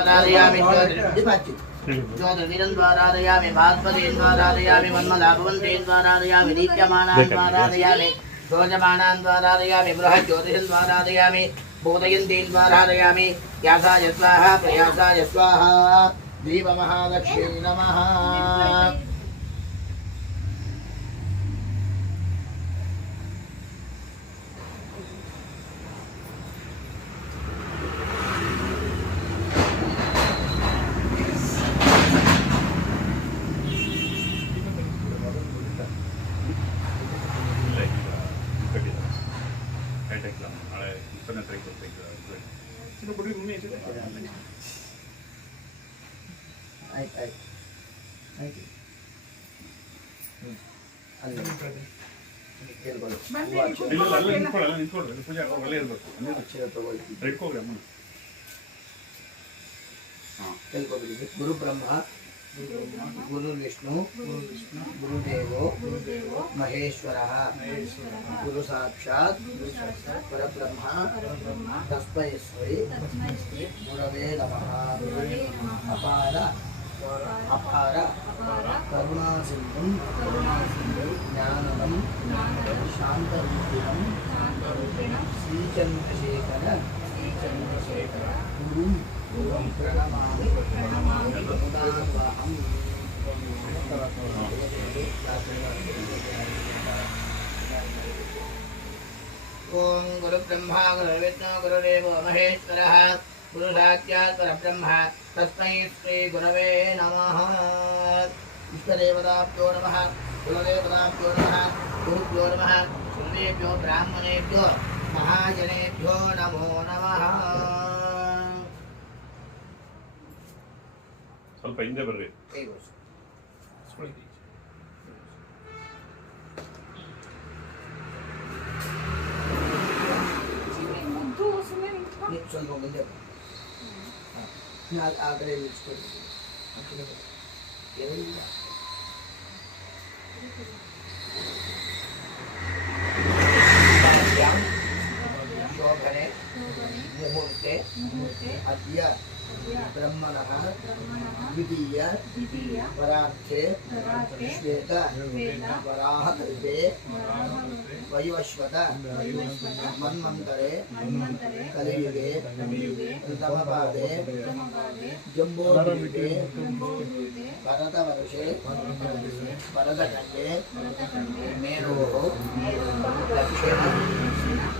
आराधयामि ज्योतिर्दिनं द्वाराधयामि भास्वतीन् द्वाराधयामि मन्मलाभवन्तीन् द्वाराधयामि दीप्यमानान् द्वाराधयामि रोचमानान् द्वाराधयामि बृहज्योतिषं द्वाराधयामि बोधयन्तीन् द्वाराधयामि व्यासाय स्वाहा प्रयासाय स्वाहा दीपमहालक्ष्मी नमः ಗುರು ಬ್ರಹ್ಮ ಗುರು ವಿಷ್ಣು ಗುರುದೇವೋ ಮಹೇಶ್ವರ ಗುರು ಸಾಕ್ಷಾತ್ ಪರಬ್ರಹ್ಮ ತಸ್ಮೈ ಶ್ರೀ ಗುರವೇ ನಮಃ ಅಪಾರ அபார கருணாசிந்தும் ஞானதம் சாந்தரூபிணம் ஸ்ரீச்சந்திரசேகர குரும் குரும் பிரணமாமி முதாபாகம் ஓம் குரு பிரம்மா குரு விஷ்ணு குருதேவோ மகேஸ்வரः ಸಾಕ್ಷಾತ್ ಪರಬ್ರಹ್ಮ ತಸ್ಮೈ ಶ್ರೀ ಗುರವೇ ನಮಃ ಇಷ್ಟದೇವತಾಭ್ಯೋ ನಮಃ ಕುಲದೇವತಾಭ್ಯೋ ನಮಃ ಗುರುಭ್ಯೋ ನಮಃ ಸುಂದೇಭ್ಯೋ ಬ್ರಾಹ್ಮಣೇಭ್ಯೋ ಮಹಾಜನೇಭ್ಯೋ ನಮೋ ನಮಃ ಸ್ವಲ್ಪ ಹಿಂದೆ ಬರ್ರಿ ಕೈಗೊಳಿಸಿ. ನೀವು ಸ್ವಲ್ಪ ಮುಂದೆ ಭಾಗ್ಯಂ, ಶೋಭನೆ ಮುಹೂರ್ತೆ ಅದ್ಯ ब्रह्मणः द्वितीय वरार्थे श्वेत वराहकल्पे वैवश्वत मन्वन्तरे कलियुगे ऋतमपादे जम्बोद्वीपे भरतवर्षे भरतखण्डे मेरोः दक्षिण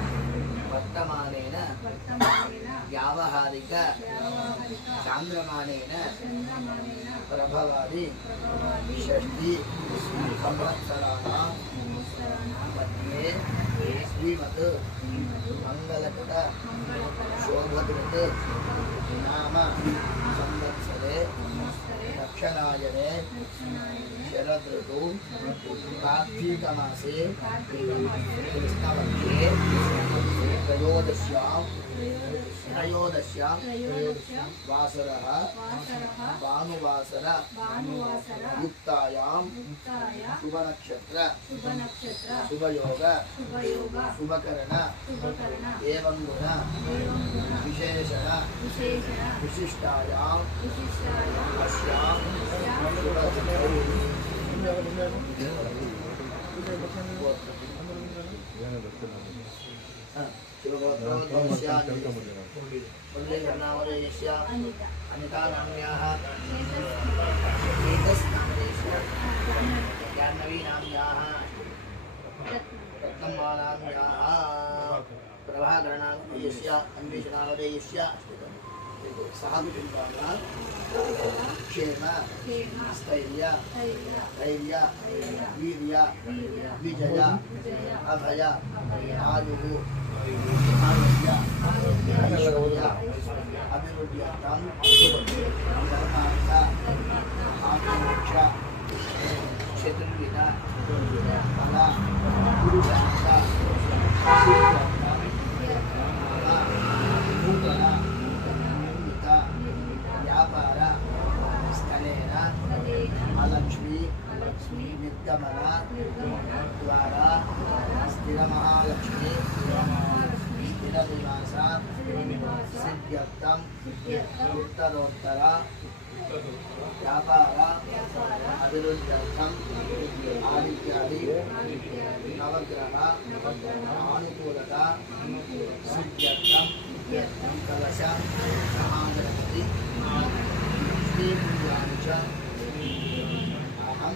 వ్యావహారిక చాంద్రమానేన ప్రభవాది షష్ఠి సంవత్సరాల మధ్యే శ్రీమత్ మంగళకట శోభకృత్ నామ సంవత్సరే दक्षिणायने शरदृतु कार्तीकमासे कृष्णपक्षे त्रयोदश्यां त्रयोदश्यां वासरः भानुवासर युक्तायां शुभनक्षत्र शुभयोग शुभकरण एवं गुण विशेषण विशिष्टायां अस्यां एकस्नामधेयस्य जाह्नवीनाम्याः रत्नमालाम्याः प्रभाकरणामधेयस्य अन्वेषणामधेयस्य सह कुटुम्बानां क्षेम स्थैर्य धैर्य वीर्य विजय अभय आयुः आरोग्य ऐश्वर्य अभिवृद्ध्यर्थं धर्मार्थ నిర్గమన ద్వారా స్థిర మహాలక్ష్మి స్థిర నివాస సిద్ధ్యర్థం ఉత్తరోత్తర వ్యాపార అభివృద్ధ్యర్థం ఆదిత్యాది నవగ్రహ ఆనుకూలత సిద్ధ్యర్థం కలశ మహాగణపతి శ్రీ అహం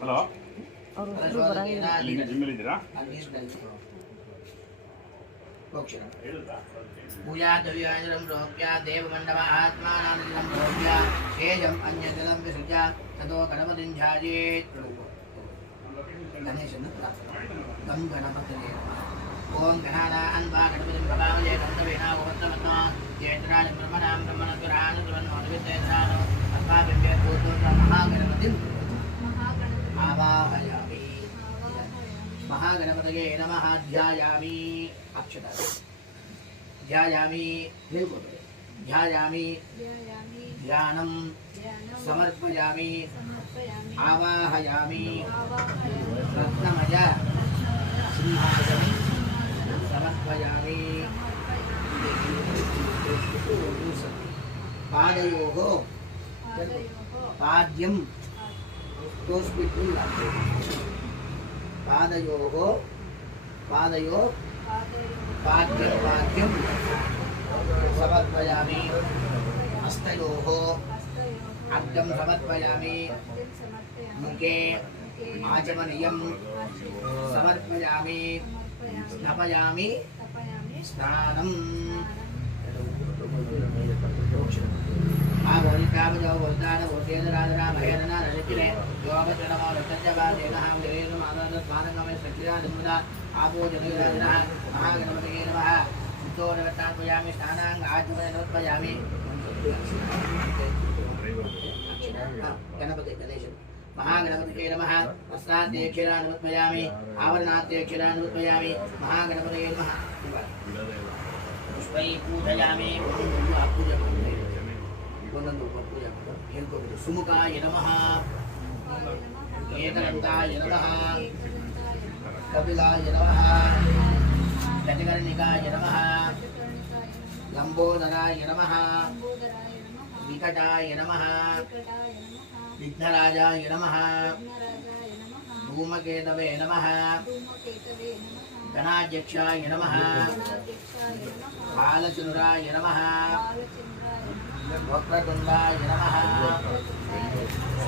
ಹಲೋ कलशोदकेन ಇಲ್ಲಿ ಜಿಮ್ಮಲ್ಲಿದ್ದೀರಾ मोक्षणम् ಹೇಳಿದ್ರಾ पूजाद्रव्याजलं प्रोक्त्य देवमण्डपात्मानानिलं प्रोक्त्य शेषम् अन्यजलं विसृज्य ततो गणपतिं ध्यायेत् गणेशं गं गणपतये ॐ गणानान् वा गणपतिं भवामहे गन्तवेना गोत्रमत्मा ज्येष्ठराज ब्रह्मणां ब्रह्मणस्वरानुसुरन्नोदिविद्येतरानो अस्माभिः भूतो महागणपतिम् आवाहयामि महागणपतये नमः ध्यायामि अक्षता ध्यायामि ध्यायामि ध्यानं समर्पयामि आवाहयामि रत्नमय सिंहासनं समर्पयामि पादयोः पाद्यं తోస్మిన్ పాదయోగో పాదయో పాద్య వాద్యం సమర్పయామి. హస్తయో అర్థం సమర్పయామి. ముఖే ఆచమనీయం. సమర్పయామి. స్నపయామి స్నానం. ఆ గోవిందామ జో గోవిందాన గోపేంద్రాధనా మహేంద్రనాథ ఆపోజనయామి గణపతి గణేశం మహాగణపతికే నమ. హస్తాంతే క్షీరానుమత్మయామి ఆవరణాంతే క్షీరానుమత్మయామి మహాగణపతికే నమ. పుష్పై పూజయామి పూజ పూజ. సుముఖాయ నమ. ఏకనందాయ నమ కపిలాయ నమ గజగర్ణికాయ నమ లంబోదరాయ నమ వికటాయ నమ విఘ్నరాజాయ నమ ధూమకేతవే నమ ధనాధ్యక్షాయ నమ బాలచంద్రాయ నమ వక్రతుండాయ నమ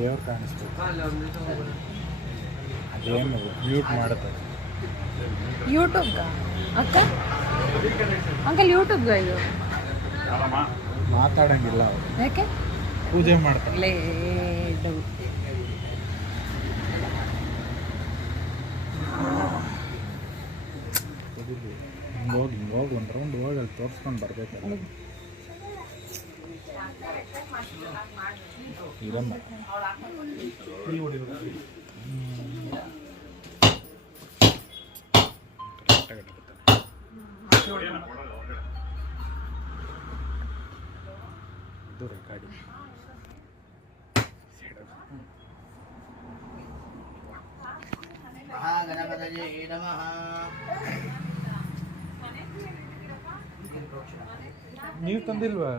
ದೇವ್ರು ಕಾಣಿಸ್ತದೆ ಅದೇನು ಮ್ಯೂಟ್ ಮಾಡುತ್ತೆ ಯೂಟ್ಯೂಬ್ಗಾ ಅಕ್ಕ? ಅಂಕಲ್ ಯೂಟ್ಯೂಬ್ಗಾ ಇದು? ಮಾತಾಡಂಗಿಲ್ಲ ಅವ್ರು. ಯಾಕೆ? ಪೂಜೆ ಮಾಡ್ತಾರೆ. ಹಿಂಗೋಗಿ ಹಿಂಗೆ ಹೋಗಿ ಹಿಂಗೆ ಹೋಗಿ ಒಂದು ರೌಂಡ್ ಹೋಗಿ ಅಲ್ಲಿ ತೋರಿಸ್ಕೊಂಡು ಬರ್ಬೇಕಲ್ಲ ಇರಮ್ಮ ದೂರ ರೆಕಾರ್ಡಿಂಗ್ ಮಹಾಗಣಪತಯೇ ನಮಃ. ನೀವು ತಂದಿಲ್ವಾ?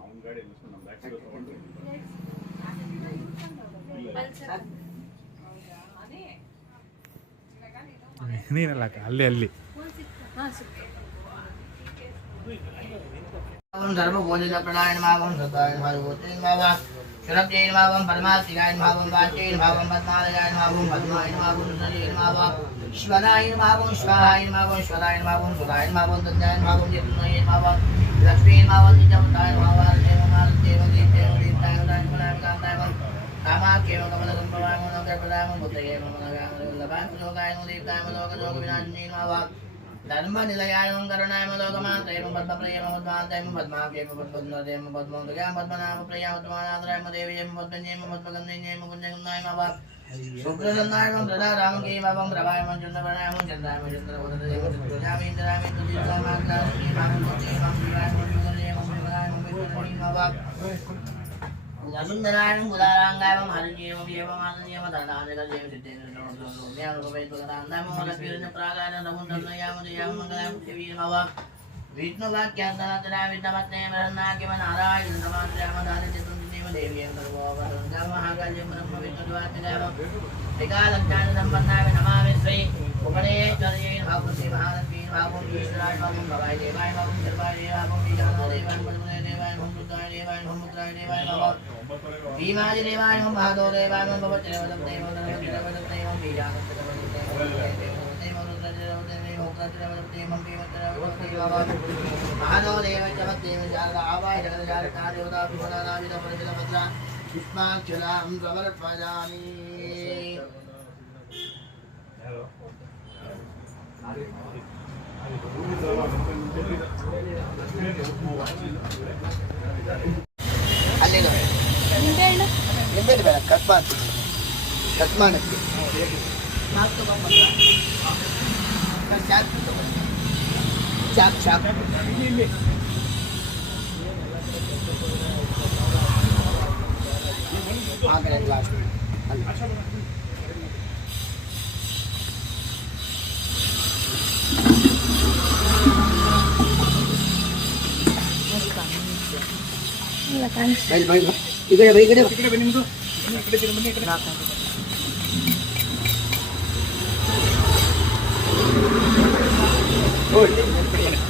ಅವನ ಗಾಡಿ ನಮ್ಮ ಗಾಡಿ ತಗೊಂಡು ನೀನಲ್ಲ ಅಕ್ಕ, ಅಲ್ಲಿ ಅಲ್ಲಿ ओम सर्वभूतिक प्रणाय नमः ओम सदाय नमः भूते नमः शरब्जे नमः ओम परमात्मिकाय नमः ओम वाचे नमः ओम पद्मालयाय नमः ओम पद्माय नमः ओम सुंदरी नमः ओम ईश्वराय नमः ओम स्वाहाय नमः ओम ईश्वराय नमः ओम सुधाय नमः ओम दत्ताय नमः ओम जतनाय नमः ओम लक्ष्मी नमः ओम निजमताय नमः ओम देव नमः देव देव ధర్మ నిలయాయం కరుణాయమ లోకమాంతయం పద్మ ప్రియం పద్మాంతయం పద్మాభ్యం పద్మోదయం పద్మోదయం పద్మనాభ ప్రియం పద్మనాథరాయమ దేవీయం పద్మన్యేమ పద్మగంధేయం పుణ్యగుందాయమ వా శుక్రనందాయమం ప్రదారామకేవం ప్రభాయమం చంద్రప్రణాయమం చంద్రాయమ చంద్రబోధదేవ చంద్రయామీంద్రాయమం తుజీసామాగ్రామం శ్రీమామం శ్రీమాం శ్రీరాయమం శ్రీమాం శ్రీమాం శ్రీమాం శ్రీమాం శ్రీమాం శ్రీమాం శ్రీమాం देवी पद्मन्ये पद्मगन्धन्ये पुण्यगन्धाय मम शुक्रसन्नाय मम प्रदा राम के मम प्रभाय मम चन्द्रवर्णाय मम चन्द्राय मम चन्द्रवदय मम चन्द्रजामि इन्द्राय मम तुजिसामाग्रामि मम मोक्षे मम शिवाय मम विगलये मम विगलाय मम विगलये मम वसुन्धरायणं कुलाराङ्गायं हरिजीवं एवमाननीयं धनादिकल्यं विष्णुवाक्यान्तरा विद्मत्ने ब्रह्माकिम नारायण समाद्रामदानित्यतुन्दिनीम देवीं सर्वोपसङ्गं महाकाल्यं ब्रह्म विष्णुवाक्यदेव त्रिकालज्ञानसम्पन्नाय नमामि श्री उपनेश्वर्यै भागवते महालक्ष्मी भागवं ईश्वराय भागं भवाय देवाय भागं सर्वाय देवाय भागं विजानादेवाय भूताय देवाय नमः मुद्राय देवाय नमः भीमाय देवाय नमः भादो देवाय नमः भवचरवदं देवदं देवदं देवं बीजानं देवदं देवं देवं रुद्रदेवं देवं होक्रदेवं देवं भीमतरवदं देवं भादो देवं चमदेवं जालदा आवाय जगदजालता देवदा भुवनानाविद परिजलपत्रा युष्माक्षुलां समर्पयामि हेलो Thank you. ನಿಂಬೆ ಹಣ್ಣು ನಿಂಬೆದು ಬೇಡ ಕಟ್ ಮಾಡ್ತೀನಿ ಕಟ್ ಮಾಡಕ್ಕೆ ಚಾಕ್ ಚಾಕ್ ಆ ಕಡೆ ಗ್ಲಾಸ್ ಅಲ್ಲಿ ಇಲ್ಲ ಕಾಣಿಸ್ತು Oh, yeah.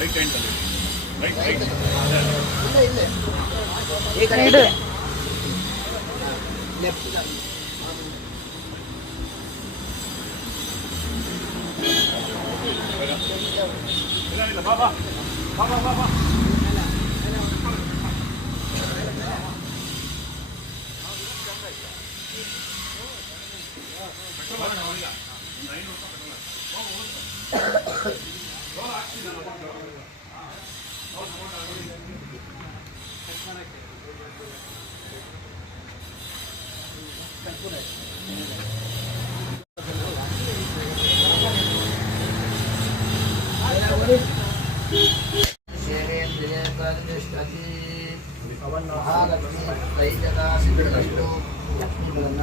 Right ಹ್ಯಾಂಡಲ್ಲಿ right right right ಇಲ್ಲ ಇಲ್ಲ ಈ ಕಡೆ ಎರಡು. ಲೆಫ್ಟ್ ಇಲ್ಲ ಇಲ್ಲ ಬಾ ಬಾ ಬಾ ಬಾ ಬಾ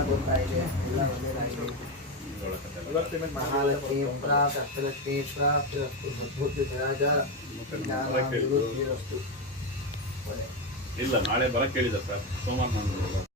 ಗೊತ್ತಾಯಿದೆ ಎಲ್ಲ ಒಳ್ಳೆಯದಾಗಿದೆ ಮಹಾಲಕ್ಷ್ಮಿ ಪ್ರಾಪ್ತಲಕ್ಷ್ಮಿ ಪ್ರಾಪ್ತಿರಸ್ತು ಸದ್ಬುದ್ಧಿ ಸರಾಜ ಇಲ್ಲ ನಾಳೆ ಬರಕ್ಕೆ ಹೇಳಿದ ಸರ್. ಸೋಮವಾರ